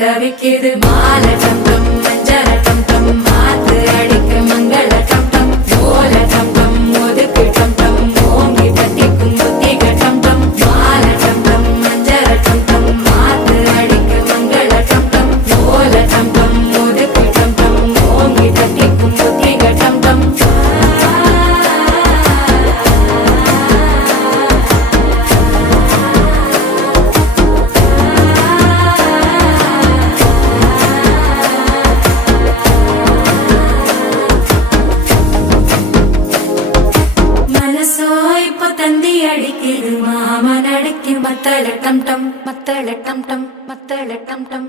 தவிக்குது மால டம் டம் மஞ்சள டம் டம் மாத்து அடிக்க மங்கள டம் டம் ஓல டம் டம் ஒதுக்கு டம் டம் ஓங்கி தட்டிக்கும் புத்திக டம் டம் மால டம் டம் மஞ்சள டம் டம் மாத்து அடிக்க மங்கள டம் டம் ஓல டம் டம் ஒதுக்கு டம் டம் ஓங்கி தட்டிக்கும் புத்திக டம் டம் தந்தி அடிக்குது மாமன் அடிக்கு மத்தள டம் டம் மத்தள டம் டம் மத்தள டம் டம்